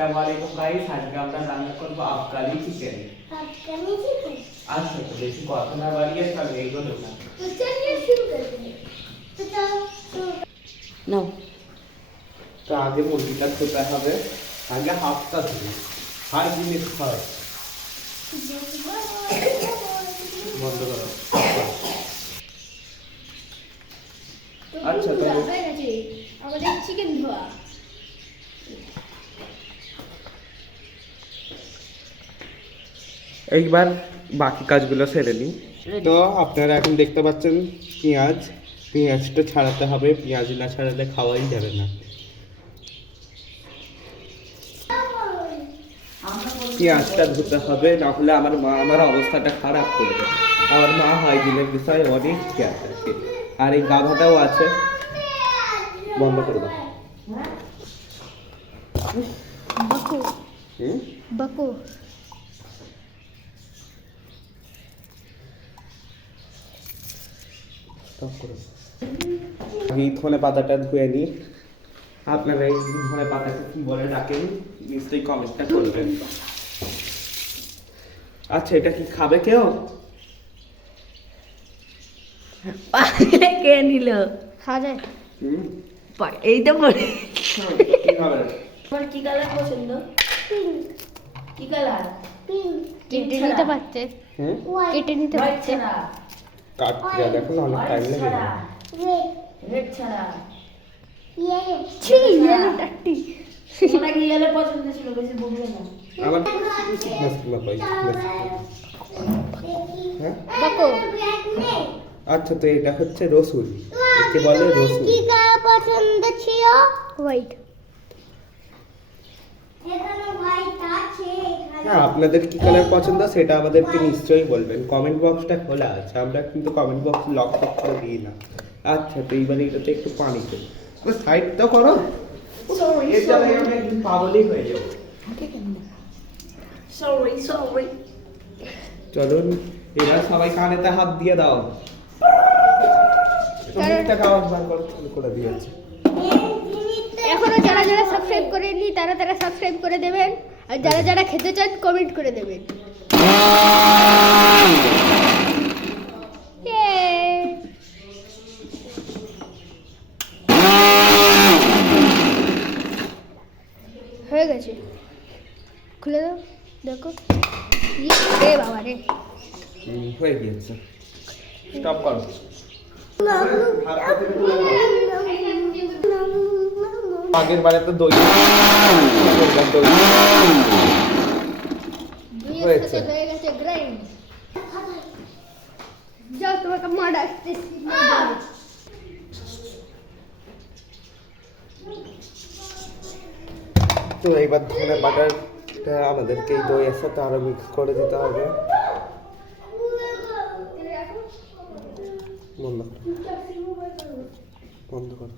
আসসালামু আলাইকুম গাইস, আজকে আমরা রান্না করব আফগানি চিকেন। আফগানি চিকেন। আচ্ছা, তো বেশি কথা না বাড়িয়ে সব এইগুলো না। তো চলিए शुरू करते हैं। तो चलो शुरू নাও তো আগে মুরগিটা ধুতে হবে, আগে হাফটা ধুই। হার জিনিস হয় বন্ধ করো। আচ্ছা, তো হয়ে গেছে আমাদের চিকেন ধোয়া। এইবার বাকি কাজগুলো সেরে নিই। তো আপনারা এখন দেখতে পাচ্ছেন পেঁয়াজটা ছাড়াতে হবে, পেঁয়াজ না ছাড়ালে খাওয়াই যাবে না। পেঁয়াজটা ধুতে হবে, না হলে আমার মা আমার অবস্থাটা খারাপ করবে। আমার মা হাইজিনের বিষয়ে অনেক খেয়াল রাখে, আর এই গাধাটাও আছে। বন্ধ করে দাও। बको হুম बको এই ধনে পাতাটা ধুয়ে নিই। আপনারা এই ধনে পাতাটা কি বলে ডাকেন নিশ্চয়ই কমেন্টটা করবেন। আচ্ছা, এটা কি খাবে কেউ? পাখিটা কে নিল? खा जाए। হুম এইটা পরে কি খাবে? তোমার কি কালার পছন্দ? কি কালার? কেটে নিতে পারছে, হুম কেটে নিতে পারছে। কাটতে দেখুন অনেক টাইম লেগে যাবে। রেড ছাড়া ছি ইয়েলো টাটি। তোমার কি ইয়েলো পছন্দ ছিল? বেশি বলবে না। আমার চিকনাস কিমা পাই হ্যাঁ। बको আচ্ছা, তো এটা হচ্ছে রসুন, একে বলে রসুন। কি কালার পছন্দ ছিল? হোয়াইট। এখানে হোয়াইট আছে। হ্যাঁ, আপনাদের কি কালার পছন্দ সেটা আমাদেরকে নিশ্চয়ই বলবেন। কমেন্ট বক্সটা খোলা আছে, আমরা কিন্তু কমেন্ট বক্স লক করে দিই না। আচ্ছা, তো এইবারে এটাতে একটু পানি দেবো। সাইড তো করো, এর জ্বালায় আমি একদিন পাগলই হয়ে যাবো। সরি চলুন, এরা সবাই কানেতে হাত দিয়ে দাও। মুখটাকে আওয়াজ বার করে দিয়েছে। এখনো যারা যারা সাবস্ক্রাইব করেননি তারা তারা সাবস্ক্রাইব করে দেবেন, আর যারা যারা খেতে চান কমেন্ট করে দেবেন। হয়ে গেছে, খুলে দাও, দেখো। রে বাবা রে, হয়ে গিয়েছে। স্টপ করো। আগের বারে তো দই হয়েছে। হয়ে গেছে গ্রাইন্ড। যাও, তোমাকে মা ডাকতেছি। তো এইবার ধনে পাতাটা আমাদেরকে এই দইয়ের সাথে আরো মিক্স করে দিতে হবে। বন্ধ করো, বন্ধ করো।